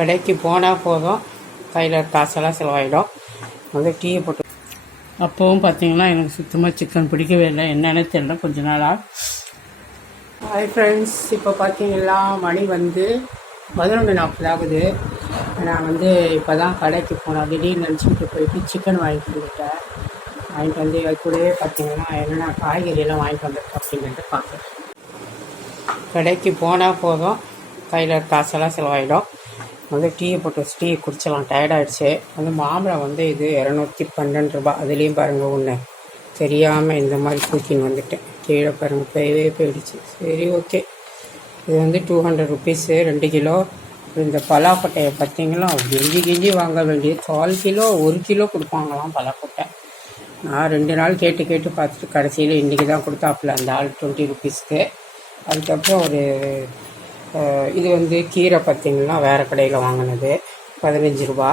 கடைக்கு போனால் போதும், கையில் காசெல்லாம் செலவாயிடும். வந்து டீயை போட்டு அப்போவும் பார்த்தீங்கன்னா எனக்கு சுத்தமாக சிக்கன் பிடிக்கவே இல்லை, என்னென்னு தெரியல கொஞ்ச நாளாக. ஹாய் ஃப்ரெண்ட்ஸ், இப்போ பார்த்தீங்கன்னா மணி வந்து 11:40 ஆகுது. நான் வந்து இப்போ தான் கடைக்கு போனேன். திடீர்னு நினச்சிக்கிட்டு போயிட்டு சிக்கன் வாங்கிட்டு வந்துட்டேன். வாங்கிட்டு வந்து அது கூடவே பார்த்தீங்கன்னா என்னென்ன காய்கறியெல்லாம் வாங்கிட்டு வந்துருக்கேன் அப்படின்ட்டு பார்க்குறேன். கடைக்கு போனால் போதும், கையில் காசெல்லாம் செலவாயிடும். வந்து டீயை போட்டு வச்சு டீ குடிச்சலாம், டயர்டாகிடுச்சு. வந்து மாம்பழம் வந்து இது 212 ரூபா. அதுலேயும் பாருங்கள் ஒன்று தெரியாமல் இந்த மாதிரி தூக்கின்னு வந்துட்டேன். கீழே பாருங்கள் போயிடுச்சு. சரி ஓகே, இது வந்து 200 ருபீஸு 2 கிலோ. இந்த பலாக்கொட்டையை பார்த்தீங்களா, கெஞ்சி வாங்க வேண்டியது 12 கிலோ 1 கிலோ கொடுப்பாங்களாம் பலாக்கொட்டை. நான் 2 நாள் கேட்டு பார்த்துட்டு கடைசியில் இன்றைக்கி தான் கொடுத்தாப்புல அந்த ஆள் 20 ருபீஸ்க்கு. அதுக்கப்புறம் ஒரு இது வந்து கீரை பார்த்திங்கன்னா வேறு கடையில் வாங்கினது 15 ரூபா.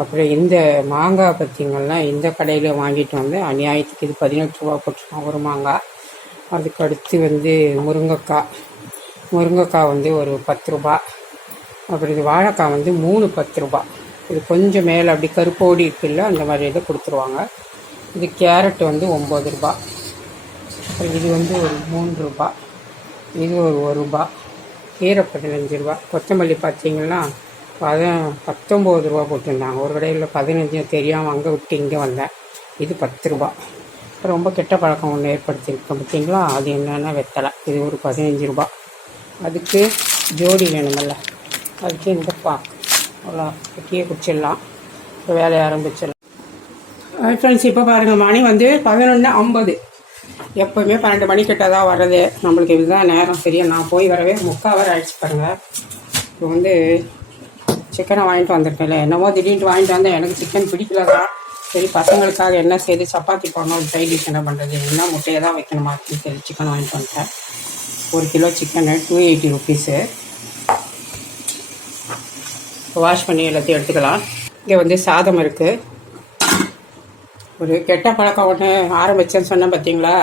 அப்புறம் இந்த மாங்காய் பார்த்திங்கன்னா இந்த கடையில் வாங்கிட்டு வந்து அநியாயத்துக்கு இது 18 ரூபா போட்டுருக்கோம் ஒரு மாங்காய். அதுக்கு அடுத்து வந்து முருங்கைக்காய் வந்து ஒரு 10 ரூபா. அப்புறம் இது வாழைக்காய் வந்து 3 10 ரூபா. இது கொஞ்சம் மேலே அப்படி கருப்போடி இருக்குல்ல, அந்த மாதிரி இதை கொடுத்துருவாங்க. இது கேரட் வந்து 9 ரூபா. அப்புறம் இது வந்து ஒரு 3 ரூபா. இது ஒரு 1 ரூபா. கீரை 15 ரூபா. கொத்தமல்லி பார்த்தீங்கன்னா 19 ரூபா போட்டிருந்தாங்க. ஒரு கடையில் 15 தெரியாமல் அங்கே விட்டு இங்கே வந்தேன். இது 10 ரூபா. ரொம்ப கெட்ட பழக்கம் ஒன்று ஏற்படுத்தியிருக்கேன் பார்த்தீங்களா, அது என்னென்னா வெத்தலை. இது ஒரு 15 ரூபா. அதுக்கு ஜோடி வேணுமல்ல, அதுக்கு இந்த பாக்கு. அவ்வளோ டீயை குடிச்சிடலாம், இப்போ வேலையை ஆரம்பிச்சிடலாம். ஃப்ரெண்ட்ஸ், இப்போ பாருங்கள் மணி வந்து 11:50. எப்போவுமே 12 மணிக்கிட்ட தான் வர்றது நம்மளுக்கு. இதுதான் நேரம் சரியா. நான் போய் வரவே 3/4 hour ஆகிடுச்சு பாருங்கள். இப்போ வந்து சிக்கனை வாங்கிட்டு வந்திருக்கேன்ல, என்னமோ திடீர்னு வாங்கிட்டு வந்தேன். எனக்கு சிக்கன் பிடிக்கல தான். சரி, பசங்களுக்காக என்ன செய்து சப்பாத்தி பண்ணணும், சைட் டிஷ் என்ன பண்ணுறது, என்ன முட்டையை தான் வைக்கணுமா அப்படின்னு சரி சிக்கன் வாங்கிட்டு வந்துட்டேன். 1 கிலோ சிக்கனு 280 ருபீஸு. வாஷ் பண்ணி எல்லாத்தையும் எடுத்துக்கலாம். இங்கே வந்து சாதம் இருக்குது. ஒரு கெட்ட பழக்கம் ஒன்று ஆரம்பித்தேன்னு சொன்னேன் பார்த்தீங்களா,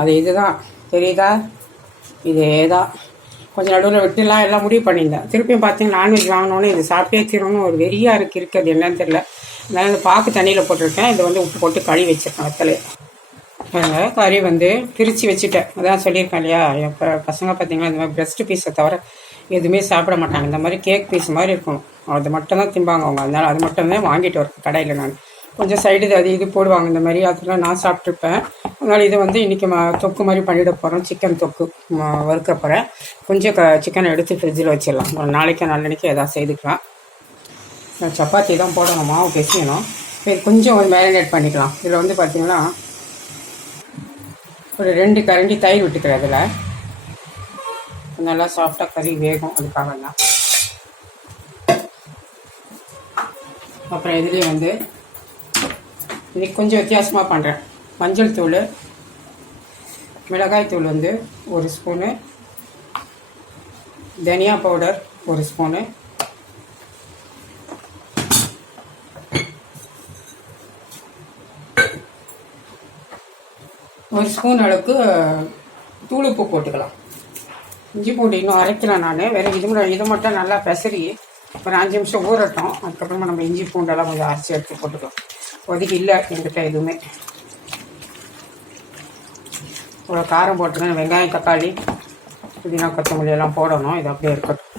அது இதுதான். தெரியுதா, இதே தான். கொஞ்சம் நடுவில் விட்டுலாம் எல்லாம் முடிவு பண்ணியிருந்தேன். திருப்பியும் பார்த்தீங்கன்னா நான்வெஜ் வாங்கினோன்னே இது சாப்பிட்டே தீரணும்னு ஒரு வெறியாக இருக்குது. என்னன்னு தெரியல. அதனால் இந்த பாக்கு தண்ணியில் போட்டிருக்கேன். இதை வந்து உப்பு போட்டு கழுவி வச்சுருக்கேன். வெத்தலை கறி வந்து பிரித்து வச்சுட்டேன். அதான் சொல்லியிருக்கேன் இல்லையா, என் பசங்க பார்த்தீங்கன்னா இந்த மாதிரி பிரெஸ்ட் பீஸை தவிர எதுவுமே சாப்பிட மாட்டாங்க. இந்த மாதிரி கேக் பீஸ் மாதிரி இருக்கணும், அது மட்டும் தான் திம்பாங்க அவங்க. அதனால் அது மட்டும்தான் வாங்கிட்டு வரேன் கடையில். நான் கொஞ்சம் சைடு இது போடுவாங்க இந்த மாதிரி, அதெல்லாம் நான் சாப்பிட்ருப்பேன். அதனால் இதை வந்து இன்றைக்கி தொக்கு மாதிரி பண்ணிவிட போகிறோம். சிக்கன் தொக்கு வறுக்க போகிறேன். கொஞ்சம் சிக்கனை எடுத்து ஃப்ரிட்ஜில் வச்சிடலாம். நாளைக்கு நாளைக்கு எதாவது செய்துக்கலாம். சப்பாத்தி தான் போடணும், மாவு பிசையணும். கொஞ்சம் ஒரு மேரினேட் பண்ணிக்கலாம். இதில் வந்து பார்த்திங்கன்னா ஒரு 2 கரண்டி தயிர் விட்டுக்கிறேன். அதில் நல்லா சாஃப்டாக கறி வேகும், அதுக்காக தான். அப்புறம் இதுலேயே வந்து இன்றைக்கி கொஞ்சம் வித்தியாசமாக பண்ணுறேன். மஞ்சள் தூள், மிளகாய் தூள் வந்து 1 ஸ்பூனு, தனியா பவுடர் 1 ஸ்பூனு, ஒரு ஸ்பூன் அளவுக்கு தூள் உப்பு போட்டுக்கலாம். இஞ்சி பூண்டு இன்னும் அரைக்கலாம். நான் வேறு இது மட்டும் நல்லா பெசரி ஒரு 5 நிமிஷம் ஊறட்டும். அதுக்கப்புறமா நம்ம இஞ்சி பூண்டெல்லாம் கொஞ்சம் அரைச்சி எடுத்து போட்டுக்கலாம். ஒதுக்கி இல்லை என்கிட்ட எதுவுமே. இவ்வளோ காரம் போட்டுருக்கேன். வெங்காயம், தக்காளி, புதினா, கொத்தமல்லி எல்லாம் போடணும். இது அப்படியே இருக்கட்டும்.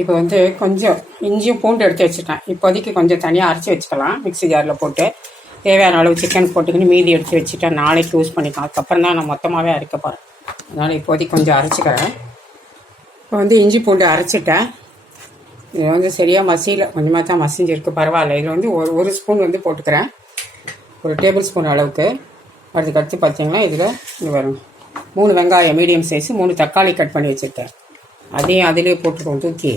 இப்போ வந்து கொஞ்சம் இஞ்சியும் பூண்டு எடுத்து வச்சுட்டேன். இப்போதைக்கு கொஞ்சம் தனியாக அரைச்சி வச்சுக்கலாம். மிக்ஸி ஜாரில் போட்டு தேவையான அளவு சிக்கன் போட்டுக்கின்னு மீதி எடுத்து வச்சுட்டேன். நாளைக்கு யூஸ் பண்ணிக்கலாம். அதுக்கப்புறம் தான் நான் மொத்தமாகவே அரைக்க போகிறேன். அதனால் இப்போதைக்கு கொஞ்சம் அரைச்சிக்கிறேன். இப்போ வந்து இஞ்சி பூண்டு அரைச்சிட்டேன். இது வந்து சரியாக மசியல, கொஞ்சமாக தான் மசிஞ்சிருக்கு, பரவாயில்ல. இதில் வந்து ஒரு ஸ்பூன் வந்து போட்டுக்கிறேன், 1 டேபிள் ஸ்பூன் அளவுக்கு. அதுக்கடுத்து பார்த்தீங்கன்னா இதில் இது வரும் 3 வெங்காயம் மீடியம் சைஸு, 3 தக்காளி கட் பண்ணி வச்சுருக்கேன். அதையும் அதிலே போட்டுருவோம். தூக்கி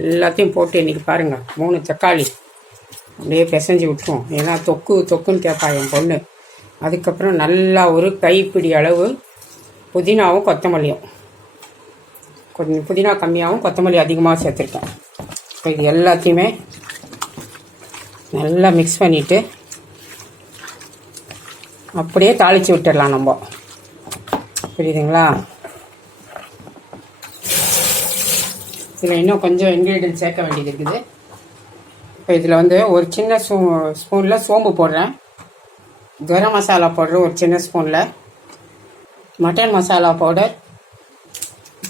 எல்லாத்தையும் போட்டு இன்றைக்கி பாருங்கள் 3 தக்காளி அப்படியே பிசைஞ்சு விட்டுருவோம். ஏன்னா தொக்குன்னு கேட்பா என் பொண்ணு. அதுக்கப்புறம் நல்லா ஒரு கைப்பிடி அளவு புதினாவும் கொத்தமல்லியும், கொஞ்சம் புதினா கம்மியாகவும் கொத்தமல்லி அதிகமாக சேர்த்துருக்கேன். இப்போ இது எல்லாத்தையுமே நல்லா மிக்ஸ் பண்ணிவிட்டு அப்படியே தாளித்து விட்டுடலாம் நம்ம. புரியுதுங்களா? இதில் இன்னும் கொஞ்சம் இன்க்ரீடியன்ட் சேர்க்க வேண்டியது இருக்குது. இப்போ இதில் வந்து ஒரு சின்ன ஸ்பூனில் சோம்பு போடுறேன். கரம் மசாலா பவுடர் ஒரு சின்ன ஸ்பூனில், மட்டன் மசாலா பவுடர்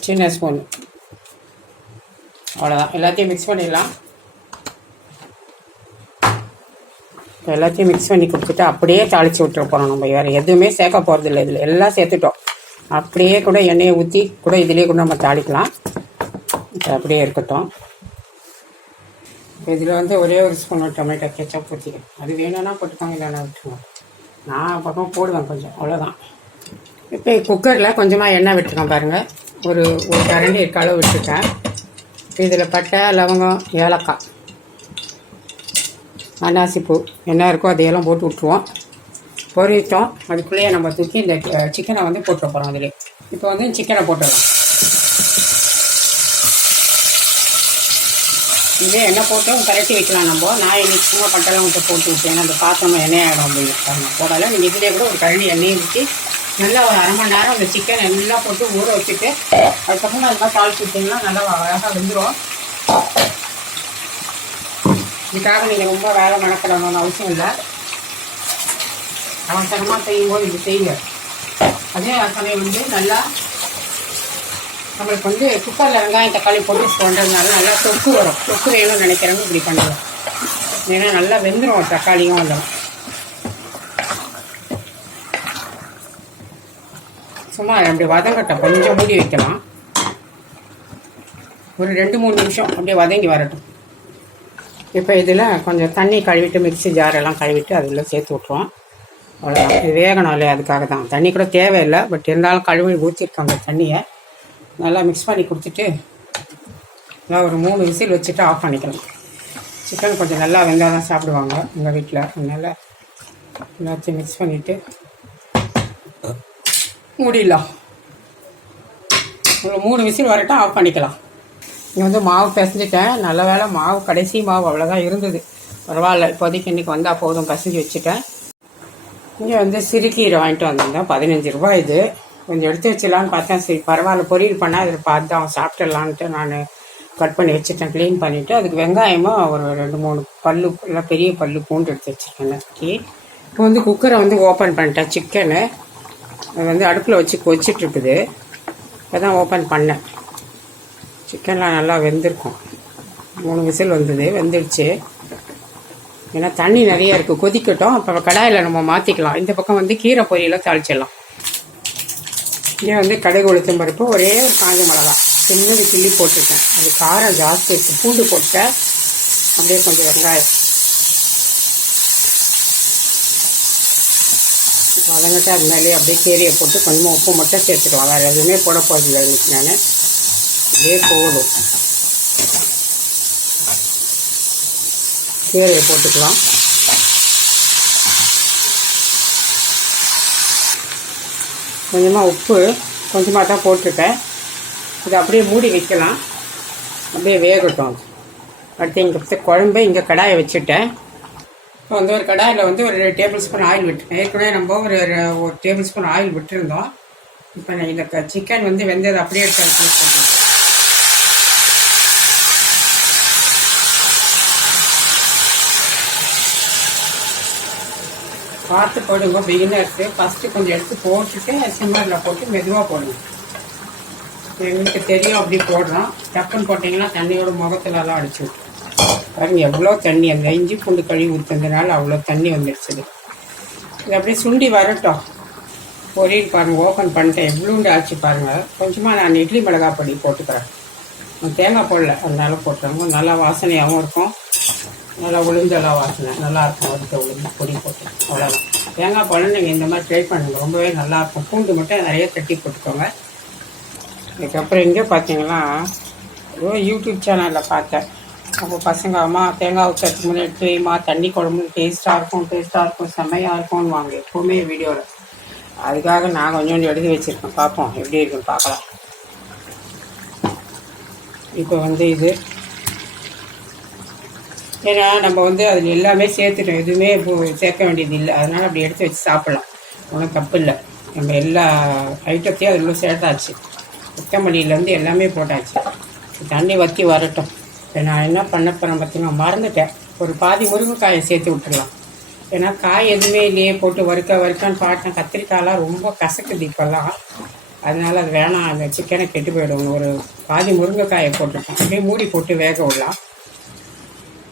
சின்ன ஸ்பூன். அவ்வளோதான். எல்லாத்தையும் மிக்ஸ் பண்ணிடலாம். இப்போ எல்லாத்தையும் மிக்ஸ் பண்ணி கொடுத்துட்டு அப்படியே தாளித்து விட்டுற போகிறோம். நம்ம வேறு எதுவுமே சேர்க்க போகிறதில்ல. இதில் எல்லாம் சேர்த்துட்டோம். அப்படியே கூட எண்ணெயை ஊற்றி கூட இதிலே கூட நம்ம தாளிக்கலாம். அப்படியே இருக்கட்டும். இதில் வந்து ஒரே ஒரு ஸ்பூன் டொமேட்டோ கெச்சப் ஊற்றிக்கேன். அது வேணும்னா போட்டுக்கோங்க, இல்லைன்னா விட்டுருவோம். நான் பக்கம் போடுவேன் கொஞ்சம், அவ்வளோதான். இப்போ குக்கரில் கொஞ்சமாக எண்ணெய் விட்டுருக்கேன் பாருங்கள். ஒரு கரண்டி இருக்க அளவு விட்டுருக்கேன். இதில் பட்டை, லவங்கம், ஏலக்காய், அன்னாசிப்பூ என்ன இருக்கோ அதையெல்லாம் போட்டு விட்ருவோம். பொரிட்டோம். அதுக்குள்ளேயே நம்ம தூக்கி இந்த சிக்கனை வந்து போட்டு போகிறோம். அதிலே இப்போ வந்து சிக்கனை போட்டுடலாம். இதே எண்ணெய் போட்டும் கரட்டி வைக்கலாம். நான் இன்னைக்கு சும்மா பட்டெல்லாம் விட்டு போட்டு விட்டேன். அந்த பாத்திரம் எண்ணெய் ஆகிடும் அப்படின்னு போடலை. நீங்கள் இதிலே கூட ஒரு கரண்டி எண்ணெயை ஊற்றி நல்லா ஒரு அரை மணி நேரம் அந்த சிக்கன் எல்லாம் போட்டு ஊற வச்சுட்டு அதுக்கப்புறம் அது மாதிரி தாளிச்சு விட்டிங்கன்னா நல்லா அழகாக வெந்துடும். இதுக்காக நீங்கள் ரொம்ப வேலை மெனக்கிடணும்னு அவசியம் இல்லை. அவசரமாக செய்யும்போது இது செய்யுங்க. அதே சமயம் வந்து நல்லா நம்மளுக்கு வந்து குக்கரில் வெங்காயம் தக்காளி போட்டு பண்ணுறதுனால நல்லா தொக்கு வரும். தொக்கு வேணும்னு நினைக்கிறவங்க இப்படி பண்ணுவோம். ஏன்னா நல்லா வெந்துடும் தக்காளியும் வந்துடும். சும்மா அப்படி வதங்கட்டும். கொஞ்சம் மூடி வைக்கலாம். ஒரு 2-3 நிமிஷம் அப்படியே வதங்கி வரட்டும். இப்போ இதில் கொஞ்சம் தண்ணி கழுவிட்டு மிக்ஸி ஜாரெல்லாம் கழுவிட்டு அதில் சேர்த்து விட்ருவோம். அவ்வளோதான். இது வேகணும் இல்லையா, அதுக்காக தான். தண்ணி கூட தேவையில்லை. பட் இருந்தாலும் கழுவி ஊற்றிருக்காங்க தண்ணியை. நல்லா மிக்ஸ் பண்ணி கொடுத்துட்டு நல்லா ஒரு 3 விசில் வச்சுட்டு ஆஃப் பண்ணிக்கலாம். சிக்கன் கொஞ்சம் நல்லா வெந்தால் தான் சாப்பிடுவாங்க எங்கள் வீட்டில். அதனால் எல்லாத்தையும் மிக்ஸ் பண்ணிவிட்டு மூடிடலாம். ஒரு 3 விசில் வரட்டும், ஆஃப் பண்ணிக்கலாம். இங்கே வந்து மாவு பிசைஞ்சிட்டேன். நல்ல வேலை மாவு கடைசி மாவு அவ்வளோதான் இருந்தது. பரவாயில்ல, இப்போதைக்கு இன்றைக்கி வந்தால் போதும். பிசைஞ்சு வச்சுட்டேன். இங்கே வந்து சிறுகீரை வாங்கிட்டு வந்திருந்தேன். 15 ரூபாய். இது கொஞ்சம் எடுத்து வச்சிடலான்னு பார்த்தேன். சரி பரவாயில்ல, பொரியல் பண்ணால் அதில் பார்த்து அவன் சாப்பிட்டுடலான்ட்டு நான் கட் பண்ணி வச்சுட்டேன். க்ளீன் பண்ணிவிட்டு அதுக்கு வெங்காயமாக ஒரு 2-3 பல்லு, இல்லை பெரிய பல்லு பூண்டு எடுத்து வச்சுருக்கேன். இப்போ வந்து குக்கரை வந்து ஓப்பன் பண்ணிட்டேன். சிக்கனு அது வந்து அடுப்பில் வச்சு கொதிச்சிட்ருக்குது. இப்போ தான் ஓப்பன் பண்ணேன். சிக்கன்லாம் நல்லா வெந்திருக்கும். 3 விசில் வந்தது, வெந்துடுச்சு. ஏன்னா தண்ணி நிறைய இருக்குது, கொதிக்கட்டும். அப்போ கடாயில் நம்ம மாற்றிக்கலாம். இந்த பக்கம் வந்து கீரை பொரியலாம் தாளிச்சிடலாம். இங்கே வந்து கடுகு, உளுத்தம் பருப்பு, ஒரே ஒரு காஞ்ச மிளகா, சின்னது கிள்ளி போட்டுருக்கேன். அது காரம் ஜாஸ்தி இருக்குது. பூண்டு போட்டேன். அப்படியே கொஞ்சம் வெங்காயம் வதங்கிட்டு அது மேலேயே அப்படியே கீரையை போட்டு கொஞ்சமாக உப்பு மட்டும் சேர்த்துடுவோம். வேறு எதுவுமே போட போகிறதில்லை இன்னைக்கு நான். அப்படியே போதும். கீரையை போட்டுக்கலாம். கொஞ்சமாக உப்பு கொஞ்சமாக தான் போட்டிருக்கேன். இதை அப்படியே மூடி வைக்கலாம். அப்படியே வேகட்டும். அடுத்து இங்கே குழம்பு இங்கே கடாயை வச்சுட்டேன். இப்போ வந்து ஒரு கடாயில் வந்து ஒரு 2 டேபிள் ஸ்பூன் ஆயில் விட்டுருக்கேன். ஏற்கனவே நம்ம ஒரு டேபிள் ஸ்பூன் ஆயில் விட்டுருந்தோம். இப்போ நான் இந்த சிக்கன் வந்து வெந்தது அப்படியே போட்டுருக்கேன். பார்த்து போடுங்க. பிகினர்ஸு ஃபஸ்ட்டு கொஞ்சம் எடுத்து போட்டுட்டு சிம்மரில் போட்டு மெதுவாக போடுங்க. எங்களுக்கு தெரியும் அப்படி போடுறோம். டக்குன்னு போட்டிங்கன்னா தண்ணியோட முகத்துலலாம் அடிச்சு விட்டுரும். பாருங்கள் எவ்வளோ தண்ணி, அந்த இஞ்சி பூண்டு கழுவி ஊற்றுறதுனால அவ்வளோ தண்ணி வந்துடுச்சு. இது அப்படியே சுண்டி வரட்டும். பொரியல் பாருங்கள், ஓப்பன் பண்ணிட்டேன். எவ்வளோண்டு ஆச்சு பாருங்கள். கொஞ்சமாக நான் இட்லி மிளகாய் பொடி போட்டுக்கிறேன். தேங்காய் போடல, அதனால போட்டுறாங்க. நல்லா வாசனையாகவும் இருக்கும். நல்லா உளுந்தெல்லாம் வாசனை நல்லாயிருக்கும். வறுத்த உளுந்து பொடி போட்டு அவ்வளோதான். தேங்காய் பழம் நீங்கள் இந்த மாதிரி ட்ரை பண்ணுங்கள், ரொம்பவே நல்லாயிருக்கும். பூண்டு மட்டும் நிறைய தட்டி போட்டுக்கோங்க. அதுக்கப்புறம் இங்கே பார்த்தீங்கன்னா யூடியூப் சேனலில் பார்த்தேன். அப்போ பசங்க அம்மா தேங்காய் ஊற்றுறதுக்கு முன்னாடி எடுத்து வைமா, தண்ணி குழம்பு டேஸ்ட்டாக இருக்கும், செம்மையாக இருக்கும்னு வாங்க எப்போவுமே வீடியோவில். அதுக்காக நான் கொஞ்சோண்டு எடுத்து வச்சுருக்கேன். பார்ப்போம் எப்படி இருக்குன்னு பார்க்கலாம். இப்போ வந்து இது ஏன்னா நம்ம வந்து அதில் எல்லாமே சேர்த்துட்டோம். எதுவுமே இப்போ சேர்க்க வேண்டியது இல்லை. அதனால் அப்படி எடுத்து வச்சு சாப்பிட்லாம். ஒன்றும் தப்பு இல்லை. நம்ம எல்லா ஐட்டத்தையும் அதில் சேர்த்தாச்சு. கொத்தமல்லியிலேருந்து எல்லாமே போட்டாச்சு. தண்ணி வற்றி வரட்டும். இப்போ நான் என்ன பண்ண போகிறேன் பார்த்தீங்கன்னா மறந்துட்டேன். ஒரு பாதி முருங்கைக்காயை சேர்த்து விட்டுடலாம். ஏன்னா காய் எதுவுமே இல்லையே போட்டு வறுக்கான்னு பார்த்தேன். கத்திரிக்காயெலாம் ரொம்ப கசக்குது இப்போல்லாம். அதனால அது வேணாம், அந்த சிக்கனை கெட்டு போயிடும். ஒரு பாதி முருங்கைக்காயை போட்டிருக்கேன். அப்படியே மூடி போட்டு வேக விடலாம்.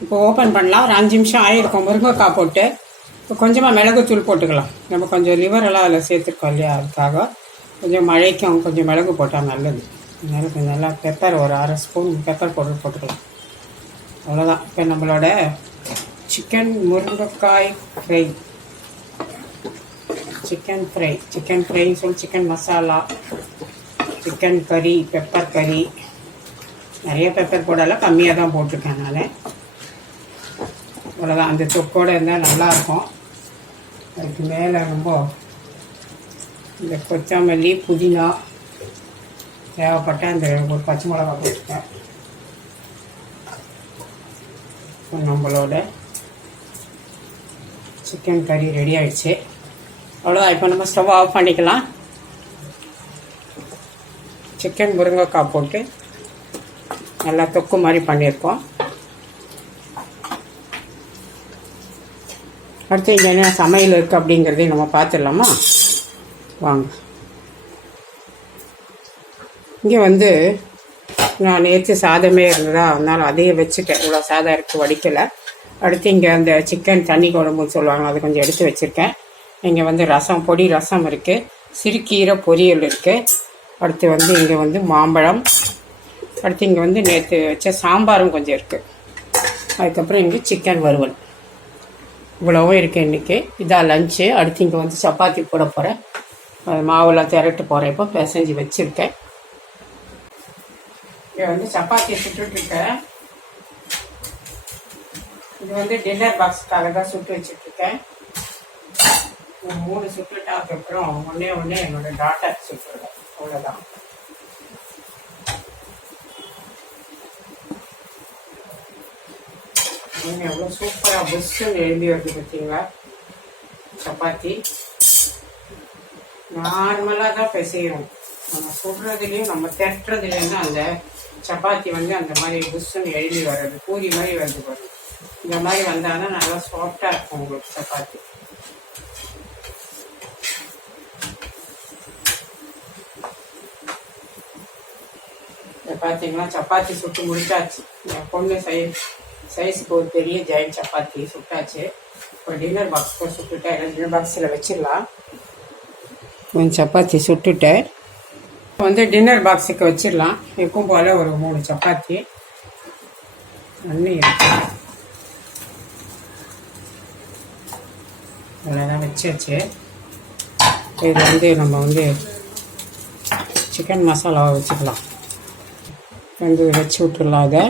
இப்போ ஓப்பன் பண்ணலாம். ஒரு 5 நிமிஷம் ஆகிருக்கும். முருங்கைக்காய் போட்டு இப்போ கொஞ்சமாக மிளகுத்தூள் போட்டுக்கலாம். நம்ம கொஞ்சம் லிவரெல்லாம் அதில் சேர்த்துருக்கோம் இல்லையா, அதுக்காக கொஞ்சம் மழைக்கும் கொஞ்சம் மிளகு போட்டால் நல்லது. அதனால கொஞ்சம் நல்லா பெப்பர் ஒரு 1/2 ஸ்பூன் பெப்பர் பவுடர் போட்டுக்கலாம். அவ்வளோதான். இப்போ நம்மளோட சிக்கன் முருங்கைக்காய் ஃப்ரை, சிக்கன் ஃப்ரை சொல்லி சிக்கன் மசாலா, சிக்கன் கறி, பெப்பர் கறி. நிறைய பெப்பர் போடலாம், கம்மியாக தான் போட்டிருக்கேன் நான். அவ்வளோதான். அந்த தொக்கோடு இருந்தால் நல்லாயிருக்கும். அதுக்கு மேலே ரொம்ப இந்த கொத்தமல்லி, புதினா தேவைப்பட்ட அந்த ஒரு பச்சை மிளகா போட்டுருக்கேன். நம்மளோட சிக்கன் கறி ரெடி ஆகிடுச்சு. அவ்வளோதான். இப்போ நம்ம ஸ்டவ் ஆஃப் பண்ணிக்கலாம். சிக்கன் முருங்கைக்காய் போட்டு நல்லா தொக்கு மாதிரி பண்ணியிருக்கோம். அடுத்து இங்கே என்ன சமையல் இருக்குது அப்படிங்கிறதையும் நம்ம பார்த்துடலாமா? வாங்க. இங்கே வந்து நான் நேற்று சாதமே இருந்ததா, அதனால் அதையே வச்சுட்டேன். இவ்வளோ சாதம் இருக்குது, வடிக்கலை. அடுத்து இங்கே அந்த சிக்கன் தண்ணி குழம்புன்னு சொல்லுவாங்க, அது கொஞ்சம் எடுத்து வச்சுருக்கேன். இங்கே வந்து ரசம், பொடி ரசம் இருக்குது. சிறுகீரை பொரியல் இருக்குது. அடுத்து வந்து இங்கே வந்து மாம்பழம். அடுத்து இங்கே வந்து நேற்று வச்ச சாம்பாரும் கொஞ்சம் இருக்குது. அதுக்கப்புறம் இங்கே சிக்கன் வறுவல். இவ்வளவும் இருக்குது இன்றைக்கி. இதான் லஞ்சு. அடுத்து இங்கே வந்து சப்பாத்தி போட போகிறேன். மாவுலாம் திரட்டு போகிறேன். இப்போ பிசைஞ்சு வச்சுருக்கேன். இங்கே வந்து சப்பாத்தியை சுட்டுட்ருக்கேன். இது வந்து டின்னர் பாக்ஸுக்காக தான் சுட்டு வச்சுட்ருக்கேன். 3 சுட்டுட்டா, அதுக்கப்புறம் ஒன்றே என்னோட டாட்டர் சுட்டுருக்கேன். அவ்வளோதான். எவ்வளோ சூப்பராக புஷ்ஷுன்னு எழுதி வருது பார்த்தீங்களா சப்பாத்தி. நார்மலாக தான் பிசையும். நம்ம சுடுறதுலேயும் நம்ம திரட்டுறதுலேயும் தான் அந்த சப்பாத்தி வந்து அந்த மாதிரி புஷ்ஷுன்னு எழுதி வர்றது, பூரி மாதிரி வருது பாருங்க. இந்த மாதிரி வந்தால் தான் நல்லா சாஃப்டாக இருக்கும் உங்களுக்கு சப்பாத்தி. பார்த்தீங்கன்னா சப்பாத்தி சுட்டு முடிச்சாச்சு. என் பொண்ணு சைஸுக்கு ஒரு பெரிய ஜாயின் சப்பாத்தி சுட்டாச்சு. ஒரு டின்னர் பாக்ஸுக்கு சுட்டுட்டேன். டின்னர் பாக்ஸில் வச்சிடலாம். கொஞ்சம் சப்பாத்தி சுட்டுட்டேன். வந்து டின்னர் பாக்ஸுக்கு வச்சிடலாம். எப்பவும் போல் ஒரு 3 சப்பாத்தி அண்ணி இருக்கு. அவ்வளோதான், வச்சாச்சு. இது வந்து நம்ம வந்து சிக்கன் மசாலாவை வச்சுக்கலாம். வந்து வச்சு விட்டுடலாம். அதை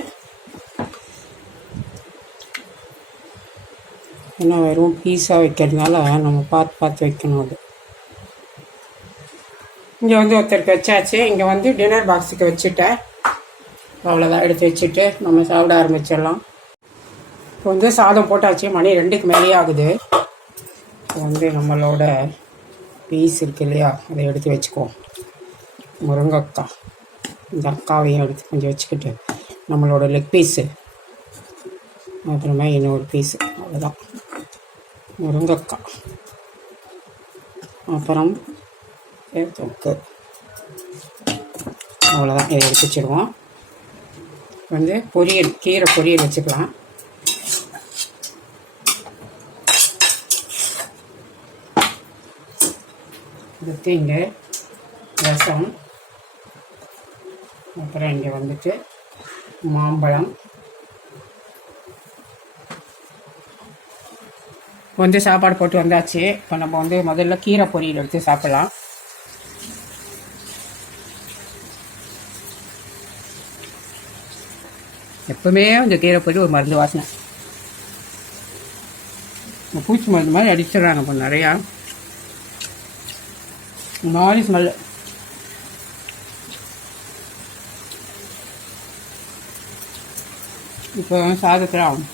ஏன்னா வெறும் பீஸாக வைக்கிறதுனால நம்ம பார்த்து வைக்கணும். அது இங்கே வந்து ஒருத்தருக்கு வச்சாச்சு. இங்கே வந்து டின்னர் பாக்ஸுக்கு வச்சுட்டேன். அவ்வளோதான், எடுத்து வச்சுட்டு நம்ம சாப்பிட ஆரம்பிச்சிடலாம். இப்போ வந்து சாதம் போட்டாச்சு. மணி 2க்கு மேலேயே ஆகுது. இப்போ வந்து நம்மளோட பீஸ் இருக்கு இல்லையா, அதை எடுத்து வச்சுக்குவோம். முருங்கைக்காய், இந்த அக்காவையும் எடுத்து கொஞ்சம் வச்சுக்கிட்டு நம்மளோட லெக் பீஸு, அப்புறமா இன்னொரு பீஸு. அவ்வளோதான், முருங்கைக்காய். அப்புறம் தொக்கு. அவ்வளோதான், இதை எடுத்து வச்சுடுவோம். வந்து பொரியல், கீரை பொரியல் வச்சுக்கலாம். அடுத்து இங்கே ரசம். அப்புறம் இங்கே வந்துட்டு மாம்பழம். வந்து சாப்பாடு போட்டு வந்தாச்சு. இப்போ நம்ம வந்து முதல்ல கீரை பொரியல் எடுத்து சாப்பிட்லாம். எப்பவுமே இந்த கீரை பொரியல் ஒரு மருந்து வாசனை. பூச்சி மருந்து மாதிரி அடிச்சிடுறாங்க இப்போ நிறையா. மாதிரி ஸ்மெல். இப்போ சாதத்தில்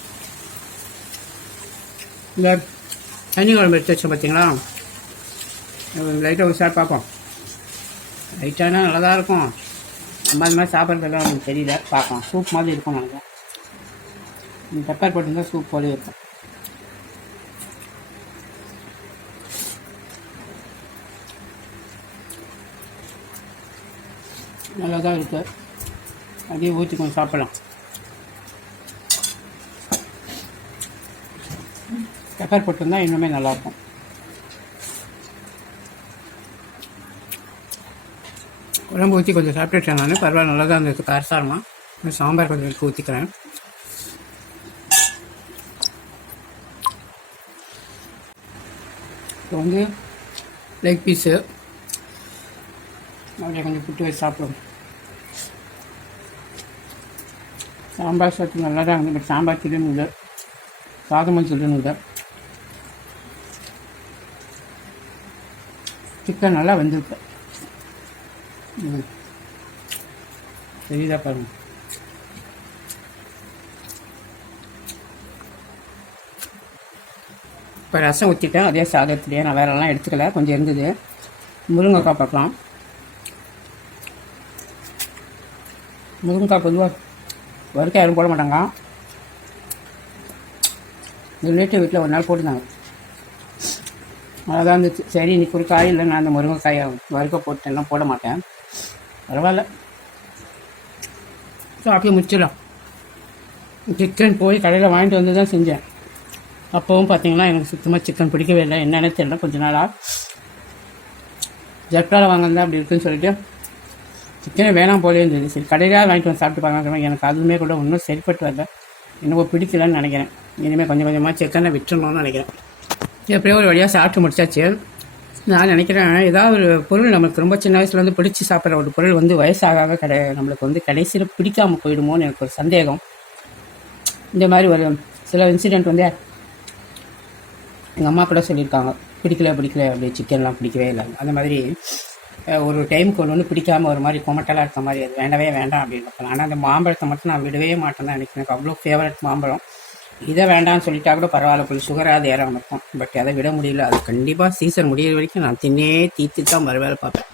இந்த தண்ணி குழம்பு எடுத்து வச்சோம் பார்த்தீங்களா, லைட்டாக ஒரு சார் பார்ப்போம். லைட்டானா நல்லா தான் இருக்கும். நம்ம அது மாதிரி சாப்பிட்றதெல்லாம் எனக்கு தெரியல, பார்க்கலாம். சூப் மாதிரி இருக்கும் நினைக்கிறேன். பெப்பர் போட்டிருந்தா சூப் போலே இருக்கும். நல்லா தான் இருக்குது. அப்படியே ஊற்றி கொஞ்சம் சாப்பிடலாம். பெப்பர் போட்டிருந்தா இன்னுமே நல்லாயிருக்கும். குழம்பு ஊற்றி கொஞ்சம் சாப்பிட்டுட்டேன் நான். பரவாயில்ல, நல்லா தான் இருந்தது. காரசாரமாக சாம்பார் கொஞ்சம் எடுத்து ஊற்றிக்கிறேன். இப்போ வந்து லெக் பீஸு அப்படியே கொஞ்சம் புட்டு வச்சு சாப்பிடுவோம். சாம்பார் சத்து நல்லா தான் இருந்தது. பட் சாம்பார் சில்லுன்னு இல்லை, சாதமும் சில்லுன்னு இல்லை. சிக்கன் நல்லா வெந்திருக்கு. தெரியுதா பாருங்க. இப்போ ரசம் ஊற்றிட்டேன் அதே சாதத்துலேயே. நான் வேறெல்லாம் எடுத்துக்கல, கொஞ்சம் இருந்தது. முருங்கைக்காய் பார்க்கலாம். முருங்கைக்காய் பொதுவாக வறுக்க யாரும் போட மாட்டாங்க. ரிலேட்டிவ் வீட்டில் ஒரு நாள் போட்டுருந்தாங்க, அதான் இருந்துச்சு. சரி, இன்னைக்கு ஒரு காய் இல்லை, நான் அந்த முருங்கைக்காயை வறுக்க போட்டேன்லாம் போட மாட்டேன். பரவாயில்ல, ஸோ அப்படியே முடிச்சிடலாம். சிக்கன் போய் கடையில் வாங்கிட்டு வந்து தான் செஞ்சேன். அப்போவும் பார்த்தீங்கன்னா எனக்கு சுத்தமாக சிக்கன் பிடிக்கவே இல்லை. என்னென்ன தெரியல, கொஞ்ச நாளாக ஜெப்டாவில் வாங்கினா அப்படி இருக்குன்னு சொல்லிட்டு சிக்கனே வேணாம் போலே இருந்தது. சரி, கடையிலாக வாங்கிட்டு வந்து சாப்பிட்டு பார்க்கலாம். எனக்கு அதுவுமே கூட ஒன்றும் சரிப்பட்டு வரல, எனக்கு பிடிக்கலன்னு நினைக்கிறேன். இனிமேல் கொஞ்சம் கொஞ்சமாக சிக்கனை விட்டுறணும்னு நினைக்கிறேன். எப்படியோ ஒரு வழியாக சாப்பிட்டு முடிச்சாச்சு. நான் நினைக்கிறேன், ஏதாவது ஒரு பொருள் நம்மளுக்கு ரொம்ப சின்ன வயசுலேருந்து பிடிச்சி சாப்பிட்ற ஒரு பொருள் வந்து வயசாக நம்மளுக்கு வந்து கடைசியில் பிடிக்காமல் போயிடுமோன்னு எனக்கு ஒரு சந்தேகம். இந்த மாதிரி ஒரு சில இன்சிடெண்ட் வந்து எங்கள் அம்மா கூட சொல்லியிருக்காங்க, பிடிக்கல அப்படி சிக்கன்லாம் பிடிக்கவே இல்லை. அந்த மாதிரி ஒரு டைமுக்கு ஒன்று வந்து பிடிக்காமல் ஒரு மாதிரி கொமட்டலாக இருக்க மாதிரி, அது வேண்டவே வேண்டாம் அப்படின்னு இருப்பேன். ஆனால் அந்த மாம்பழத்தை மட்டும் நான் விடவே மாட்டேன் தான். எனக்கு அவ்வளோ ஃபேவரட் மாம்பழம். இதை வேண்டாம்னு சொல்லிட்டா கூட பரவாயில்ல, போய் சுகராது ஏறாமல் இருக்கும். பட் அதை விட முடியல. அது கண்டிப்பாக சீசன் முடியிற வரைக்கும் நான் தின்னே தீர்த்து தான் மறுவேலை பார்ப்பேன்.